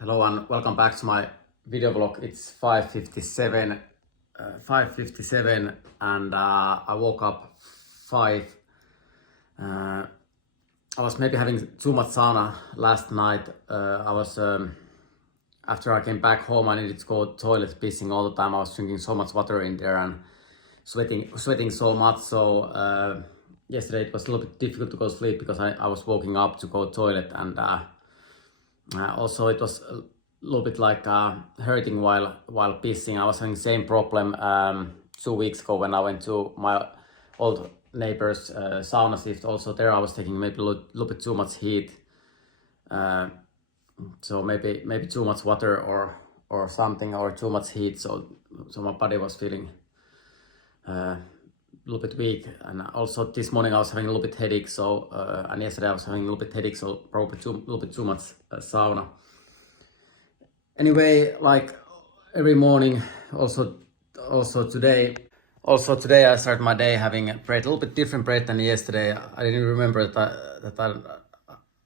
Hello and welcome back to my video blog. It's 5:57, 5:57, and I woke up 5. I was maybe having too much sauna last night. I was after I came back home, I needed to go to toilet, pissing all the time. I was drinking so much water in there and sweating so much. So yesterday it was a little bit difficult to go to sleep because I was waking up to go to toilet, and also it was a little bit like hurting while pissing. I was having the same problem 2 weeks ago when I went to my old neighbor's sauna shift. Also there I was taking maybe a little bit too much heat, so maybe too much water or something, or too much heat. So my body was feeling a little bit weak, and also this morning I was having a little bit headache. So and yesterday I was having a little bit headache, so probably a little bit too much sauna. Anyway, like every morning, also today I started my day having bread, a little bit different bread than yesterday. I didn't remember that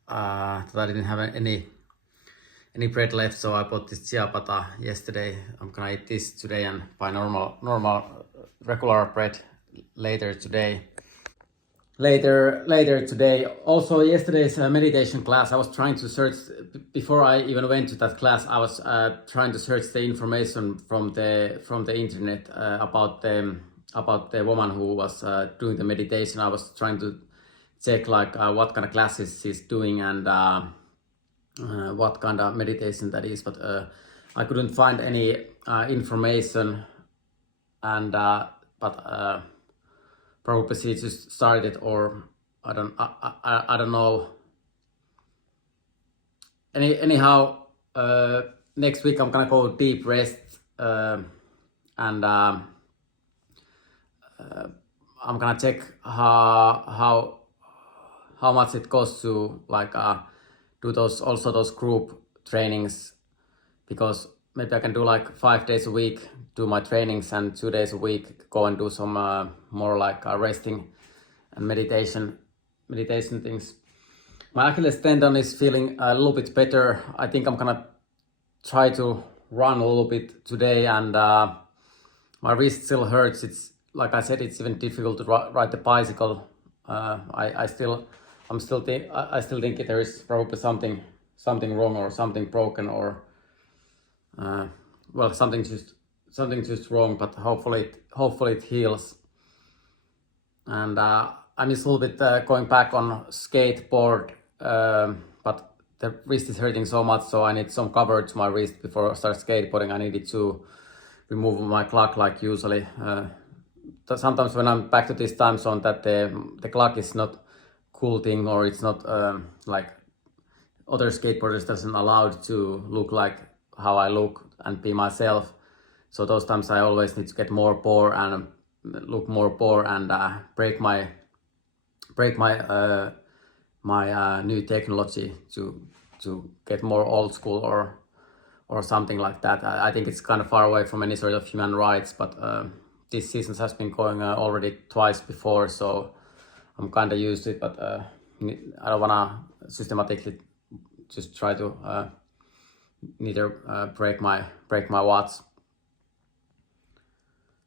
I didn't have any bread left, so I bought this ciabatta yesterday. I'm gonna eat this today and buy normal regular bread later today. Also yesterday's meditation class, I was trying to search, before I even went to that class, I was trying to search the information from the internet about the woman who was doing the meditation. I was trying to check like what kind of classes she's doing and what kind of meditation that is, but I couldn't find any information, and but probably she just started it, or I don't know. Anyhow, next week I'm gonna go deep rest, and I'm gonna check how much it costs to like do those group trainings, because maybe I can do like 5 days a week, do my trainings, and 2 days a week go and do some more like resting and meditation things. My Achilles tendon is feeling a little bit better. I think I'm gonna try to run a little bit today, and my wrist still hurts. It's like I said, it's even difficult to ride the bicycle. I still think there is probably something wrong, or something broken, or well, something just wrong. But hopefully it heals. And I'm just a little bit going back on skateboard, but the wrist is hurting so much, so I need some cover to my wrist before I start skateboarding. I needed to remove my clock like usually. Sometimes when I'm back to this time zone, that the clock is not cool thing, or it's not like other skateboarders doesn't allow to look like how I look and be myself. So those times I always need to get more poor and look more poor, and break my new technology to get more old school, or something like that. I think it's kind of far away from any sort of human rights, but this season has been going already twice before, so I'm kind of used to it. But I don't wanna systematically just try to neither break my watch,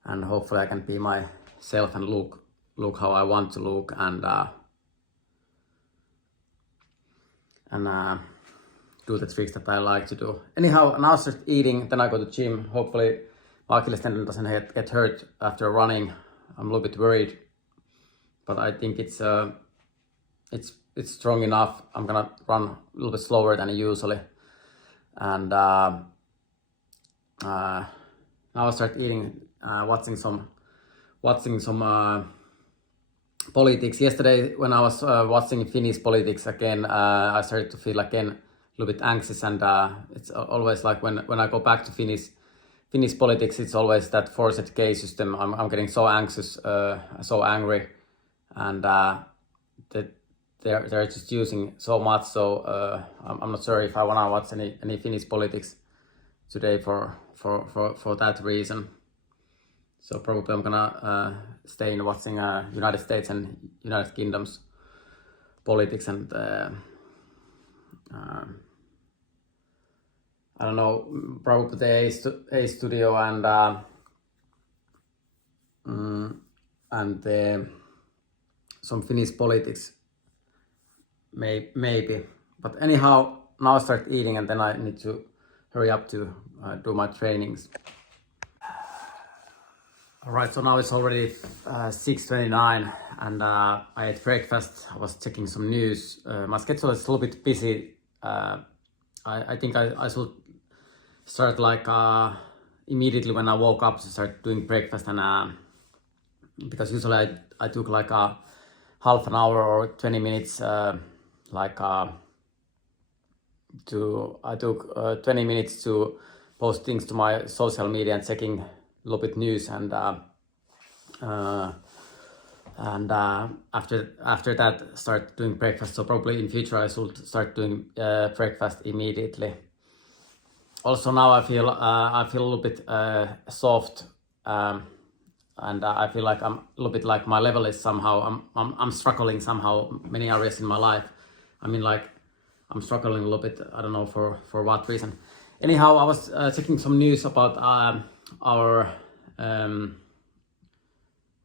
and hopefully I can be myself and look how I want to look, and do the tricks that I like to do. Anyhow, now I start eating, then I go to gym. Hopefully my Achilles tendon doesn't get hurt after running. I'm a little bit worried, but I think it's strong enough. I'm gonna run a little bit slower than usually, and now I start eating, watching some politics. Yesterday when I was watching Finnish politics again, I started to feel again a little bit anxious, and it's always like when I go back to Finnish politics, it's always that forced K system. I'm getting so anxious, so angry, and that they're just using so much. So I'm not sure if I wanna watch any Finnish politics today for that reason. So probably I'm gonna stay in watching United States and United Kingdom's politics, and I don't know, probably the A Studio and some Finnish politics, maybe. But anyhow, now I start eating and then I need to hurry up to do my trainings. Alright, so now it's already 6:29 and I ate breakfast. I was checking some news. My schedule is a little bit busy. I think I should start like immediately when I woke up to start doing breakfast, and because usually I took like a half an hour or 20 minutes I took 20 minutes to post things to my social media and checking a little bit news, and after that start doing breakfast. So probably in future I should start doing breakfast immediately. Also now I feel a little bit soft, and I feel like I'm a little bit like my level is somehow I'm struggling somehow many areas in my life. I mean, like I'm struggling a little bit. I don't know for what reason. Anyhow, I was checking some news about our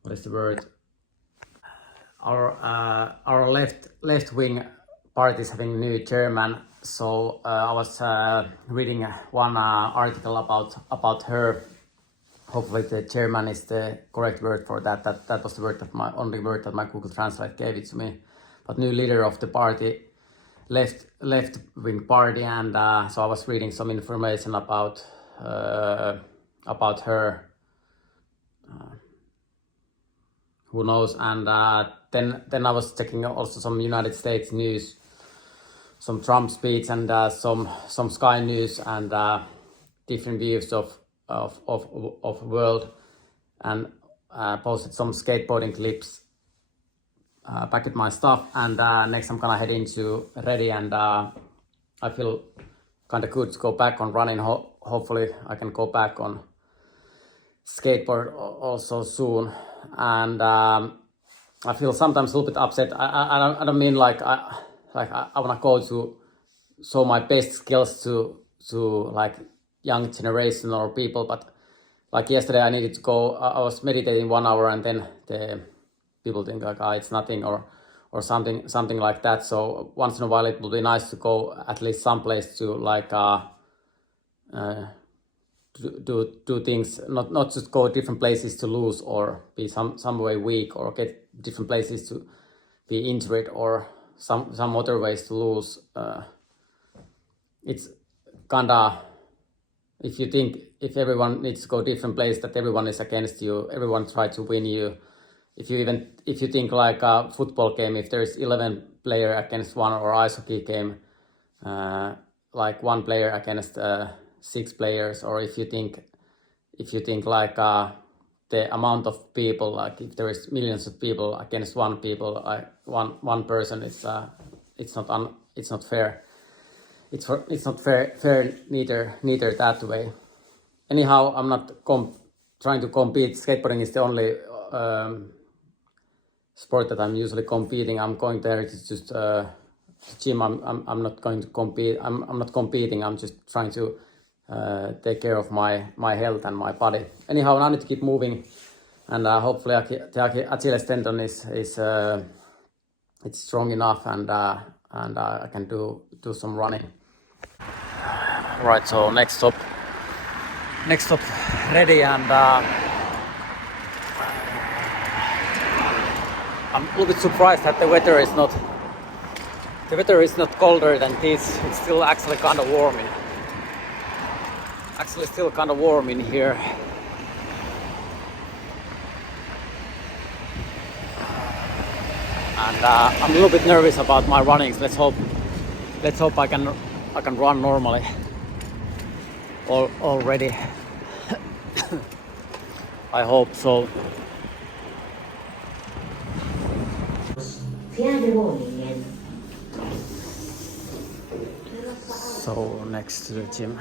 what is the word? Our left wing party is having a new chairman. So I was reading one article about her. Hopefully the chairman is the correct word for that. That was the word that my only word that my Google Translate gave it to me. But new leader of the party, left wing party, and so I was reading some information about her. Who knows? And then I was checking also some United States news, some Trump speech, and some Sky News, and different views of world, and posted some skateboarding clips, packed my stuff, and next I'm gonna head into Ready, and I feel kind of good to go back on running. Hopefully I can go back on skateboard also soon, and I feel sometimes a little bit upset. I don't mean like I want to go to show my best skills to like young generation or people, but like yesterday I needed to go. I was meditating 1 hour, and then the people think like it's nothing or something like that. So once in a while it will be nice to go at least someplace to like do things, not just go different places to lose or be some way weak, or get different places to be injured, or some other ways to lose. It's kinda, if you think if everyone needs to go different place, that everyone is against you, everyone try to win you. If you think like a football game, if there's 11 player against one, or ice hockey game, like one player against 6 players, or if you think like the amount of people, like if there is millions of people against one one person, it's not fair. It's not fair neither that way. Anyhow, I'm not trying to compete. Skateboarding is the only sport that I'm usually competing. I'm going there to just gym. I'm not going to compete. I'm not competing. I'm just trying to take care of my health and my body. Anyhow, now I need to keep moving, and hopefully the Achilles tendon is it's strong enough, and I can do some running. Right, so next stop Ready, and I'm a little bit surprised that the weather is not colder than this. It's still actually kind of warm in here. And I'm a little bit nervous about my runnings. Let's hope I can run normally already. I hope so. So next to the gym.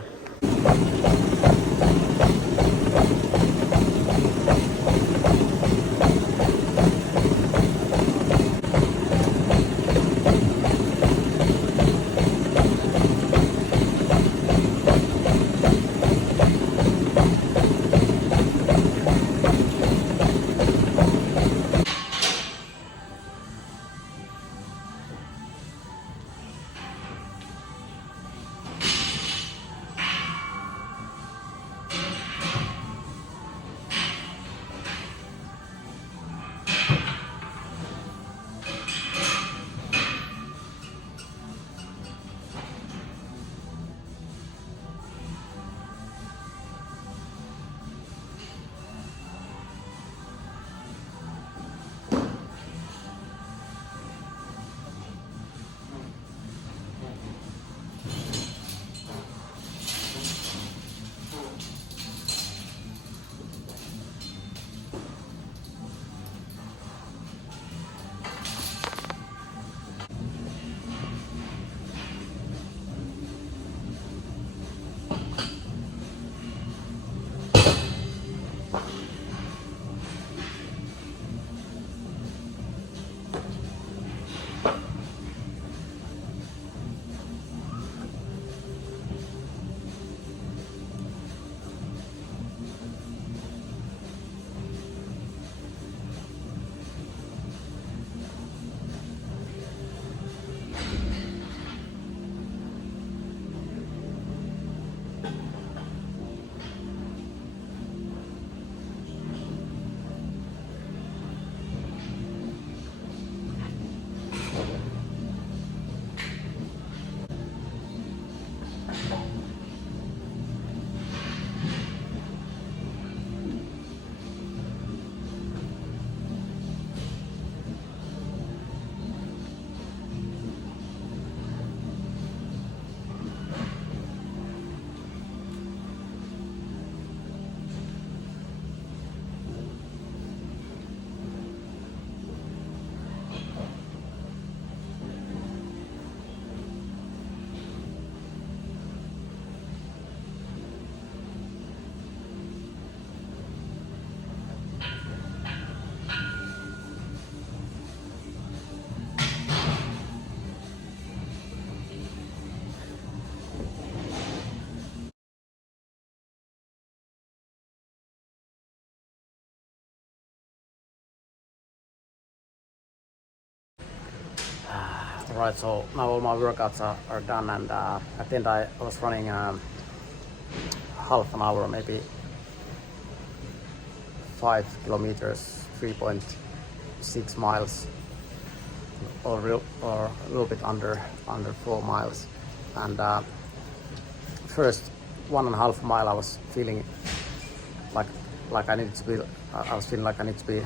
Right, so now all my workouts are done, and at the end I was running half an hour, maybe 5 kilometers, 3.6 miles, or a little bit under 4 miles. And first 1.5 mile I was feeling like I needed to be. I was feeling like I need to be.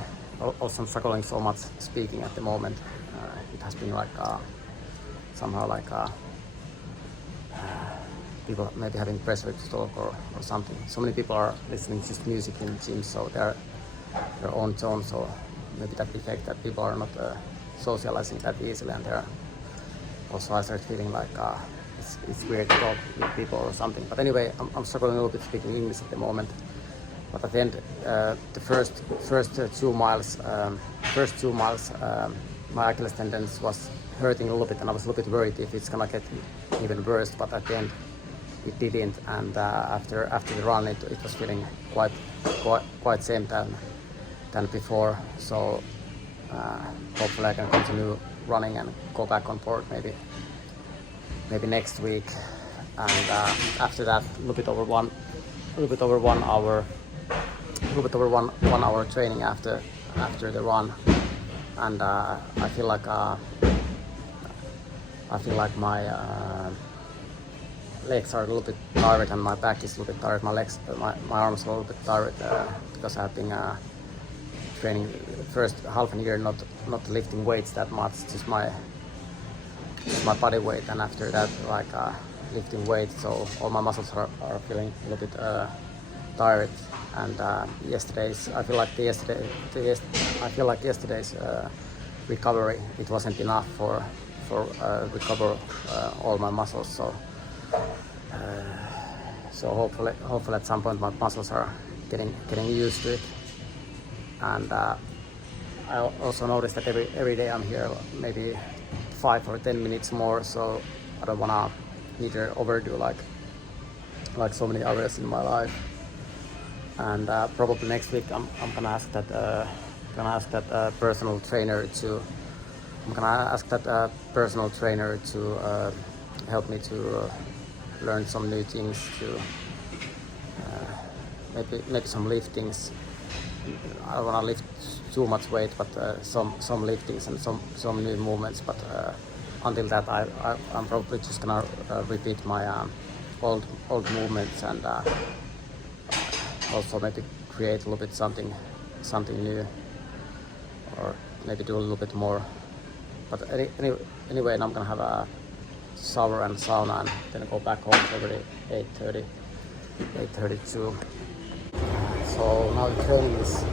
Also, I'm struggling so much speaking at the moment. It has been like somehow like people maybe having pressure to talk or something. So many people are listening to just music in gyms, so they're their own tone. So maybe that effect that people are not socializing that easily, and they're also I started feeling like it's weird to talk with people or something. But anyway, I'm struggling a little bit speaking English at the moment. But at the end, the first 2 miles, my Achilles tendon was hurting a little bit, and I was a little bit worried if it's gonna get even worse. But at the end, it didn't, and after the run, it was feeling quite same than before. So hopefully I can continue running and go back on board maybe next week. And after that, a little bit over 1 hour. A little bit over one hour training after the run, and I feel like my legs are a little bit tired, and my back is a little bit tired. My arms are a little bit tired because I've been training first half a year not lifting weights that much, just my body weight, and after that like lifting weights, so all my muscles are feeling a little bit tired. And I feel like yesterday's recovery, it wasn't enough for recover all my muscles. So hopefully at some point my muscles are getting used to it. And I also noticed that every day I'm here maybe 5 or 10 minutes more. So I don't wanna neither overdo like so many hours in my life. And probably next week I'm gonna ask that personal trainer to help me to learn some new things, to maybe some liftings. I don't wanna lift too much weight, but some liftings and some new movements. But until that, I'm probably just gonna repeat my old movements, and also maybe create a little bit something new, or maybe do a little bit more. But anyway, I'm gonna have a shower and sauna, and then go back home every 8:32. So now the training is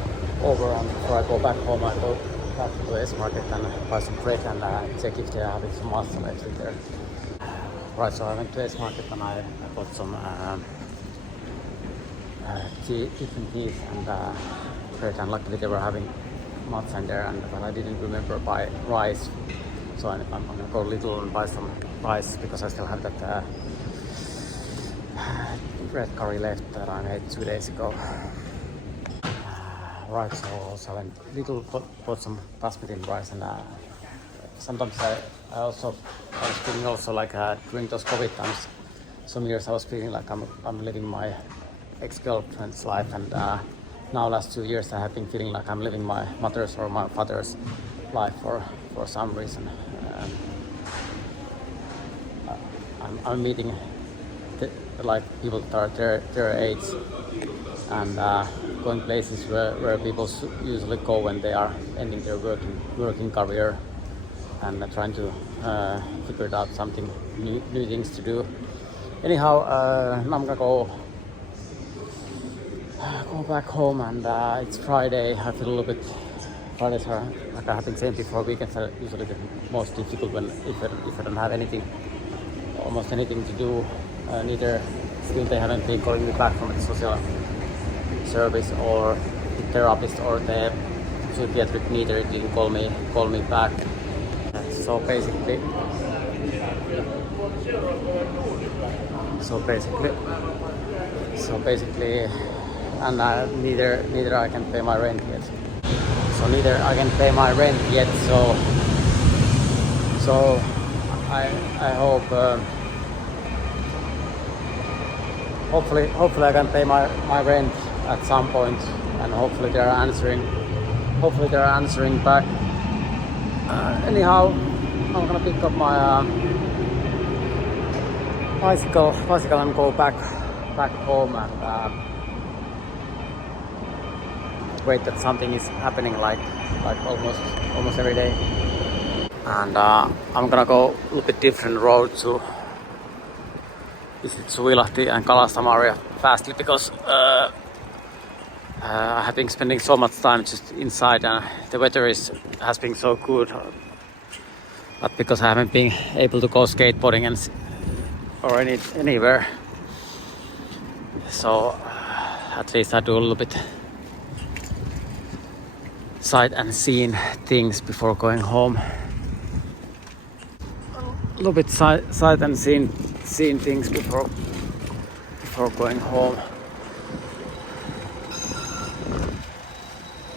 over, and before I go back home, I go back to the S-Market and buy some bread and check if they are having some muscle left in there. Right, so I went to S-Market and I bought some different teas and bread, and luckily they were having matcha in there, but I didn't remember to buy rice, so I'm gonna go little and buy some rice, because I still have that red curry left that I made 2 days ago. Right, so also I went little, bought some basmati rice, and sometimes I was feeling also like during those COVID times, some years I was feeling like I'm living my ex-girlfriend's life, and now last 2 years I have been feeling like I'm living my mother's or my father's life for some reason. I'm meeting like people that are their age, and going places where people usually go when they are ending their working career, and trying to figure out something new things to do. Anyhow, now I'm gonna go back home, and it's Friday. I feel a little bit. Fridays are, like I have been saying before, weekends are usually the most difficult if I don't have almost anything to do. Neither still they haven't been calling me back from the social service or the therapist or the psychiatric, neither didn't call me back. So basically, and neither I can pay my rent yet. So I hope hopefully I can pay my rent at some point, and hopefully they're answering back. Anyhow, I'm gonna pick up my bicycle and go back home and wait that something is happening like almost every day. And I'm gonna go a little bit different road to visit Suvilahti and Kalastamo area fastly, because I have been spending so much time just inside and the weather has been so good, but because I haven't been able to go skateboarding or anywhere, so at least I do a little bit sight and seeing things before going home. A little bit sight and seeing things before going home.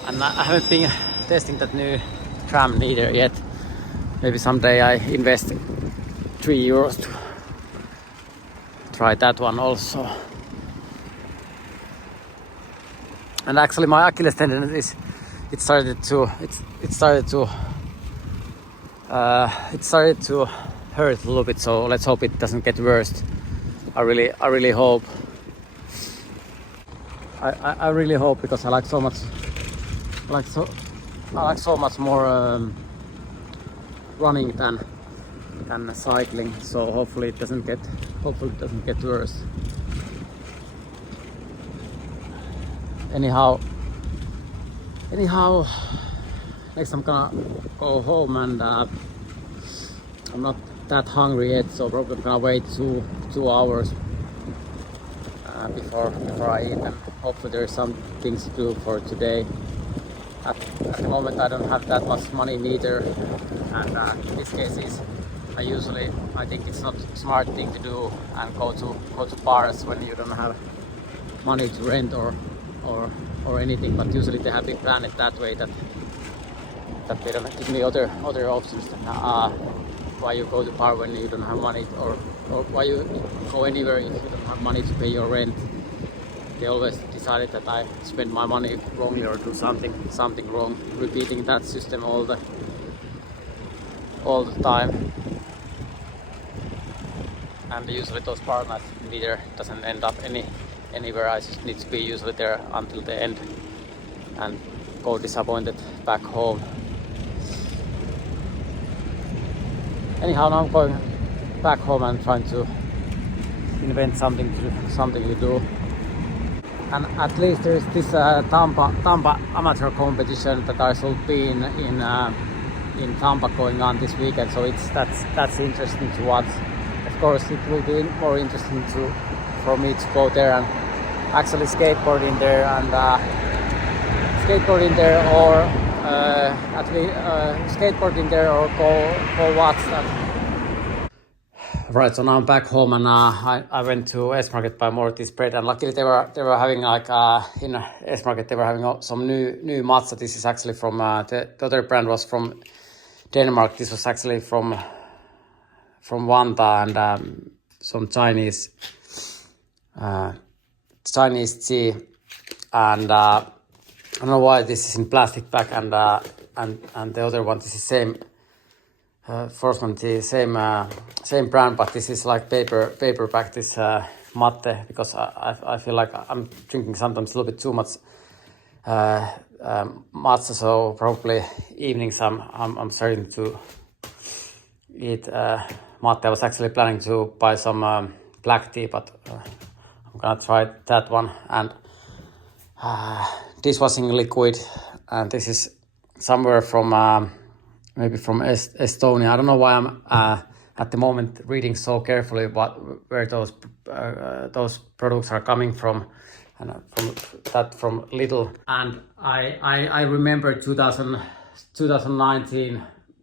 And I haven't been testing that new tram neither yet. Maybe someday I invest €3 to try that one also. And actually my Achilles tendon it started to hurt a little bit, so let's hope it doesn't get worse. I really hope. I really hope, because I like so much more running than cycling. So hopefully it doesn't get worse. Anyhow, next I'm gonna go home, and I'm not that hungry yet, so probably I'm gonna wait 2 hours before I eat, and hopefully there's some things to do for today. At the moment I don't have that much money neither, and in this case I think it's not a smart thing to do and go to bars when you don't have money to rent or anything, but usually they have been planned it that way, that they don't give me other options than why you go to bar when you don't have money, or why you go anywhere if you don't have money to pay your rent. They always decided that I spend my money wrongly or do something wrong, repeating that system all the time. And usually those bar nights neither doesn't end up anywhere. I just need to be usually there until the end and go disappointed back home. Anyhow, now I'm going back home and trying to invent something to do. And at least there's this Tampa amateur competition that I should be in Tampa going on this weekend. So that's interesting to watch. Of course, it will be more interesting for me to go there and actually skateboard in there, or at least skateboard in there, or go watch that. Right, so now I'm back home, and I went to S-Market buy more of this bread, and luckily they were having like in S-Market they were having some new matcha. This is actually from the other brand was from Denmark. This was actually from Vanta, and some Chinese tea, and I don't know why this is in plastic bag, and the other one, this is same Forsman tea, same brand, but this is like paper bag, this mate, because I feel like I'm drinking sometimes a little bit too much matcha, so probably evenings I'm starting to eat mate. I was actually planning to buy some black tea, but I'm gonna try that one. And dishwashing liquid, and this is somewhere from maybe from Estonia. I don't know why I'm at the moment reading so carefully where those products are coming from, and from Lidl. And I remember 2019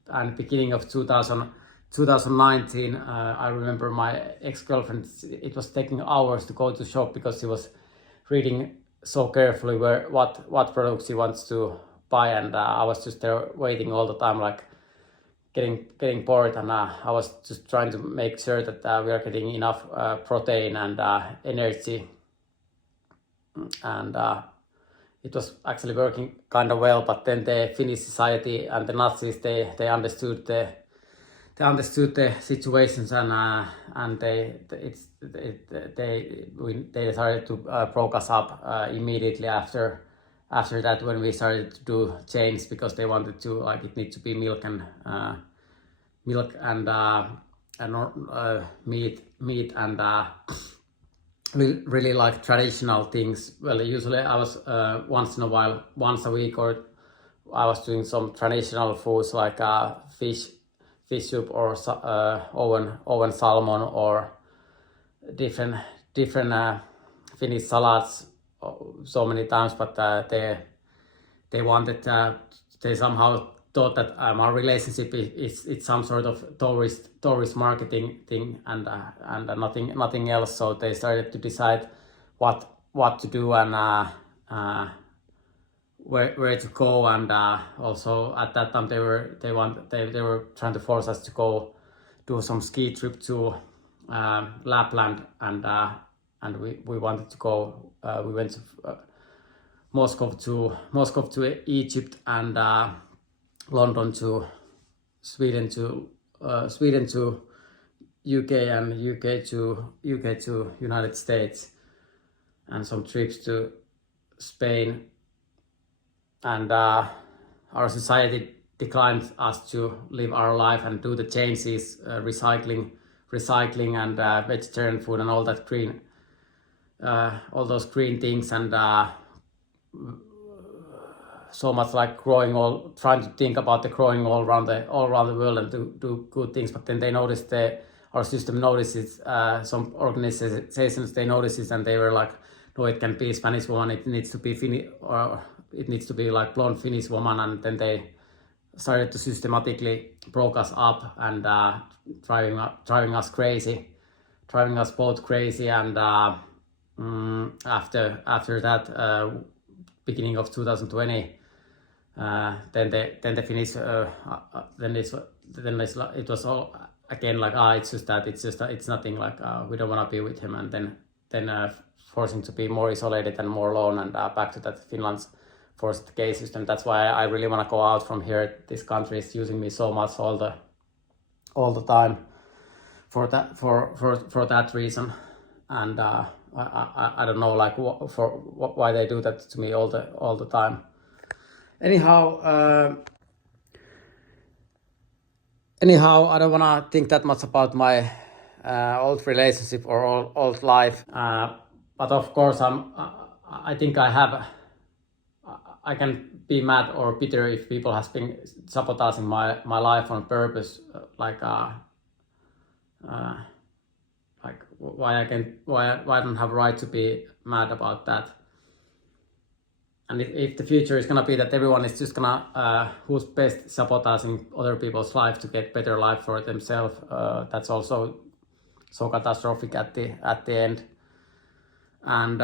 and beginning of 2019. I remember my ex-girlfriend. It was taking hours to go to shop because she was reading so carefully what products she wants to buy, and I was just there waiting all the time, like getting bored, and I was just trying to make sure that we are getting enough protein and energy, and it was actually working kind of well. But then the Finnish society and the Nazis, they understood the situations, and they decided to broke us up immediately after that, when we started to do change, because they wanted to, like, it needs to be milk and meat and really like traditional things. Well, usually I was once in a while, once a week, or I was doing some traditional foods like fish soup, or oven salmon, or different Finnish salads so many times. But they wanted, they somehow thought that my relationship is some sort of tourist marketing thing, and nothing else. So they started to decide what to do, and where to go, and also at that time they were trying to force us to go do some ski trip to Lapland, and we wanted to go. We went to Moscow to Egypt, and London to Sweden to UK, and UK to United States, and some trips to Spain. And our society declined us to live our life and do the changes, recycling and vegetarian food and all that green, all those green things, and so much like trying to think about the growing all around the world and do good things. But then they noticed our system notices, some organizations, they notices, and they were like, no, it can be Spanish woman, it needs to be or it needs to be like blonde Finnish woman. And then they started to systematically broke us up, and driving us both crazy. And after that, beginning of 2020, then the Finnish it was all again like, it's nothing, like we don't want to be with him, and then forcing to be more isolated and more alone, and back to that Finland's forced gay system. That's why I really want to go out from here. This country is using me so much all the time for that reason, and I don't know, like, why they do that to me all the time. Anyhow, I don't want to think that much about my old relationship or old life. But of course, I think I can be mad or bitter if people has been sabotaging my life on purpose. Like why I don't have a right to be mad about that. And if the future is gonna be that everyone is just gonna who's best sabotaging other people's life to get better life for themselves, that's also so catastrophic at the end. And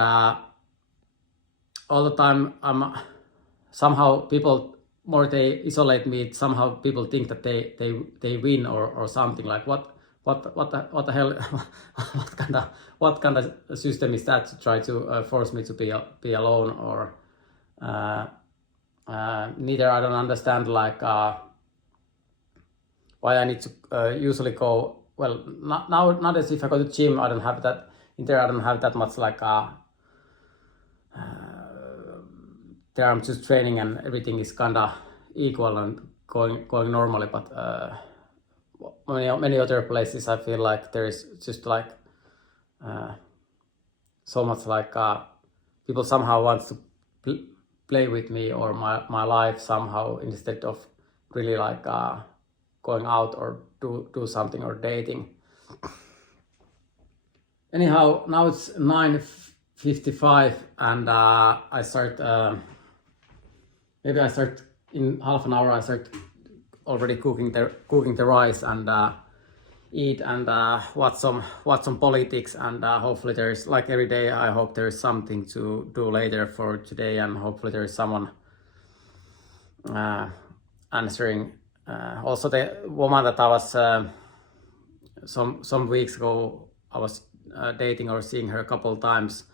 all the time, somehow people, more they isolate me, somehow people think that they win or something. Like what the hell? what kind of system is that to try to force me to be alone? Or neither I don't understand, like why I need to usually go. Well, nowadays if I go to gym, I don't have that. In there I don't have that much, like there I'm just training and everything is kinda equal and going normally. But many other places I feel like there is just like so much, like people somehow want to play with me or my life somehow, instead of really like going out or do something or dating. Anyhow, now it's 9:55, and I start maybe I start in half an hour. I start already cooking the rice and eat and watch some politics, and hopefully there's, like every day, I hope there's something to do later for today, and hopefully there's someone answering Also, the woman that I was some weeks ago, I was dating or seeing her a couple of times.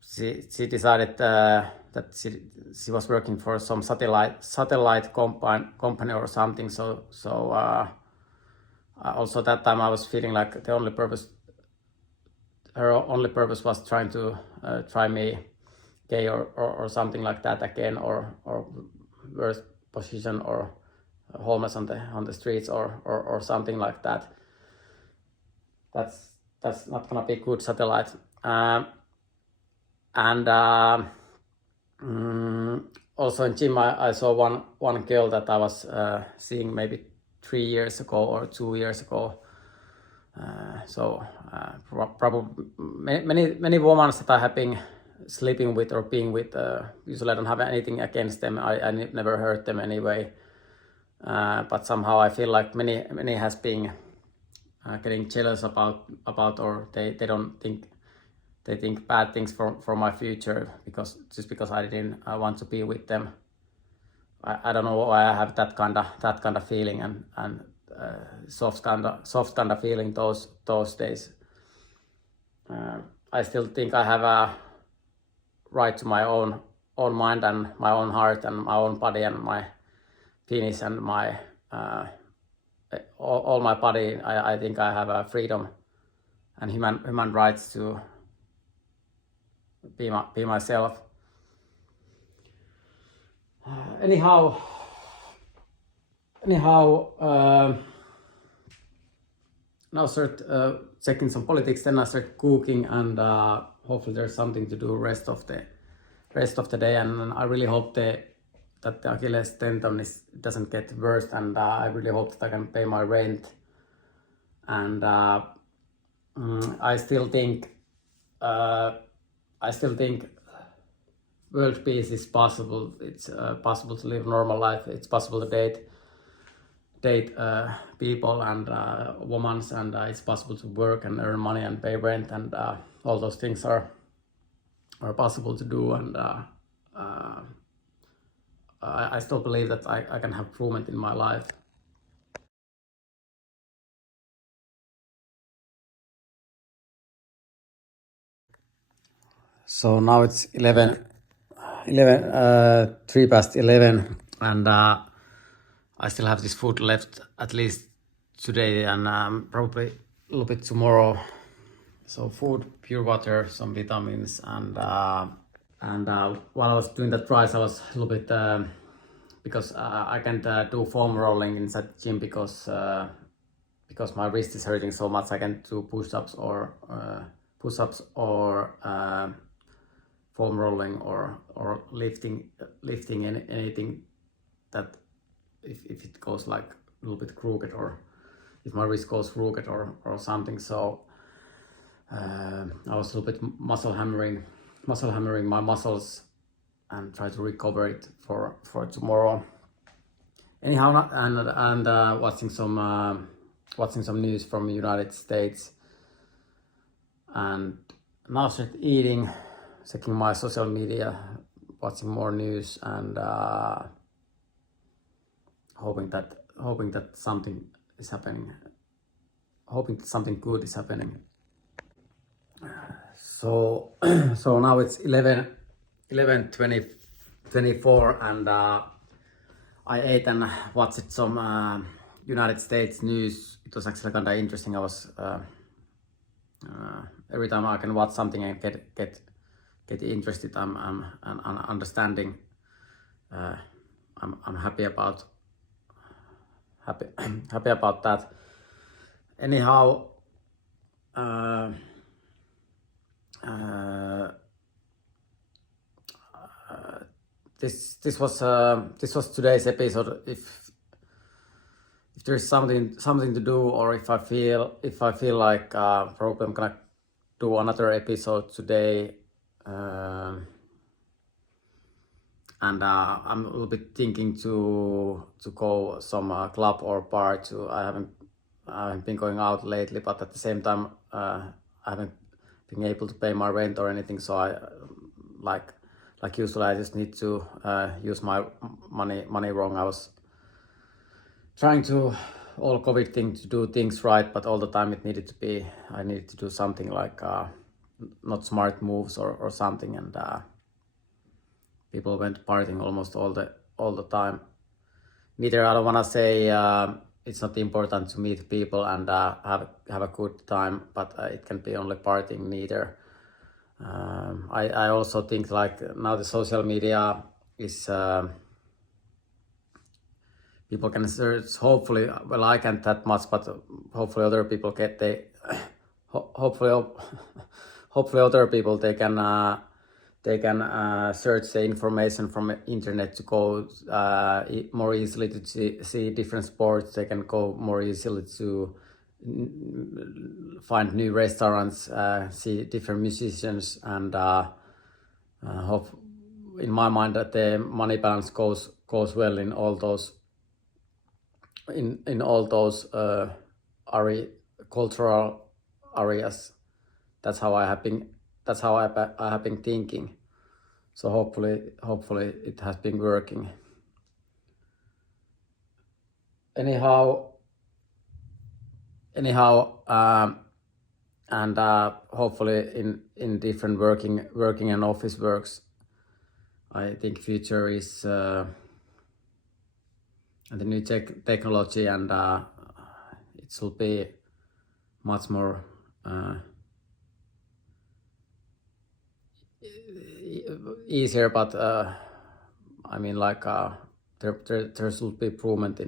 She decided that she was working for some satellite company or something. So also that time I was feeling like her only purpose was trying to try me gay or something like that again, or worse position, or homeless on the streets, or something like that. That's not gonna be good satellite. And also in gym I saw one girl that I was seeing maybe 3 years ago or 2 years ago. Probably many women that I have been sleeping with or being with, usually I don't have anything against them. I never hurt them anyway. But somehow I feel like many has been getting jealous about or they don't think, they think bad things for my future because I didn't want to be with them. I don't know why I have that kind of feeling and soft kind of feeling those days. I still think I have a right to my own mind and my own heart and my own body and my penis and my all my body. I think I have a freedom and human rights to be myself. Anyhow, now I start checking some politics. Then I start cooking, and hopefully there's something to do rest of the day. And I really hope that the Achilles tendon doesn't get worse, and I really hope that I can pay my rent. And I still think world peace is possible. It's possible to live a normal life. It's possible to date people and women, and it's possible to work and earn money and pay rent, and all those things are possible to do. And I still believe that I can have improvement in my life. So now it's 3 past 11, and I still have this food left at least today, and probably a little bit tomorrow. So food, pure water, some vitamins, and while I was doing that rice, I was a little bit because I can't do foam rolling inside the gym because my wrist is hurting so much. I can't do push-ups or foam rolling or lifting anything that if it goes like a little bit crooked, or if my wrist goes crooked or something. So I was a little bit muscle hammering my muscles and try to recover it for tomorrow. Anyhow, and watching some news from the United States, and now start eating, checking my social media, watching more news, and hoping that something is happening, hoping that something good is happening. So now it's 11:24, and I ate and watched some United States news. It was actually kind of interesting. I was every time I can watch something and get interested, I'm understanding. I'm happy about that. Anyhow, this was today's episode. If there's something to do, or if I feel like probably I'm gonna do another episode today, and I'm a little bit thinking to go some club or bar. I haven't been going out lately, but at the same time I haven't been able to pay my rent or anything. So I like usually I just need to use my money wrong. I was trying to all COVID thing to do things right, but all the time I needed to do something like not smart moves or something, and people went partying almost all the time. Neither I don't want to say it's not important to meet people and have a good time, but it can be only partying neither. I also think like now the social media is people can search, hopefully, well I can't that much, but hopefully other people hopefully other people they can search the information from the internet to go more easily to see different sports. They can go more easily to find new restaurants, see different musicians, and hope in my mind that the money balance goes well in all those cultural areas. That's how I have been thinking. So hopefully it has been working. Anyhow, and hopefully in different working and office works, I think future is the new technology, and it should be much more easier, but I mean like there should be improvement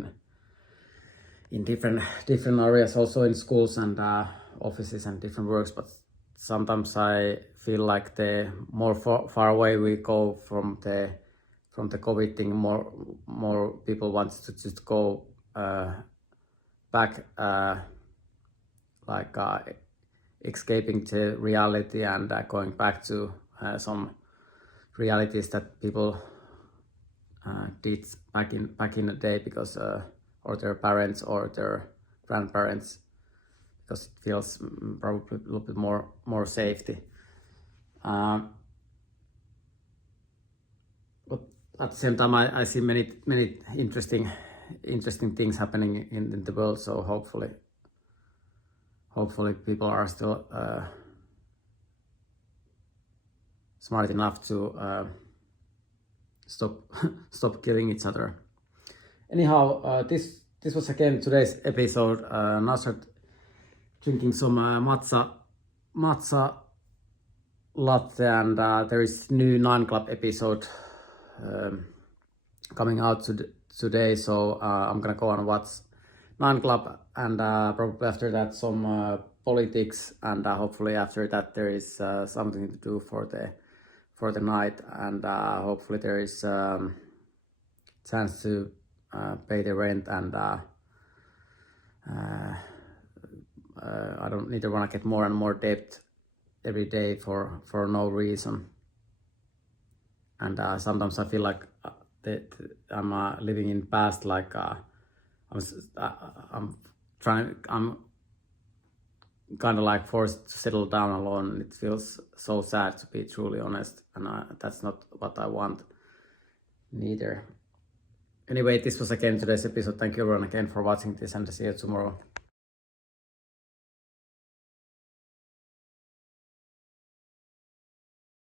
in different areas, also in schools and offices and different works. But sometimes I feel like the more far away we go from the COVID thing, more people want to just go back, like escaping to reality and going back to some realities that people did back in the day, because or their parents or their grandparents, because it feels probably a little bit more safety. But at the same time, I see many interesting things happening in the world. So hopefully people are still smart enough to stop killing each other. Anyhow, this was again today's episode. Now start drinking some matcha latte, and there is new 9 Club episode coming out today. So I'm gonna go and watch 9 Club, and probably after that some politics, and hopefully after that there is something to do for the night, and hopefully there is chance to pay the rent, and I don't need to want to get more and more debt every day for no reason. And sometimes I feel like I'm living in past, like I'm kind of like forced to settle down alone. It feels so sad, to be truly honest, and that's not what I want neither. Anyway, this was again today's episode. Thank you everyone again for watching this, and see you tomorrow.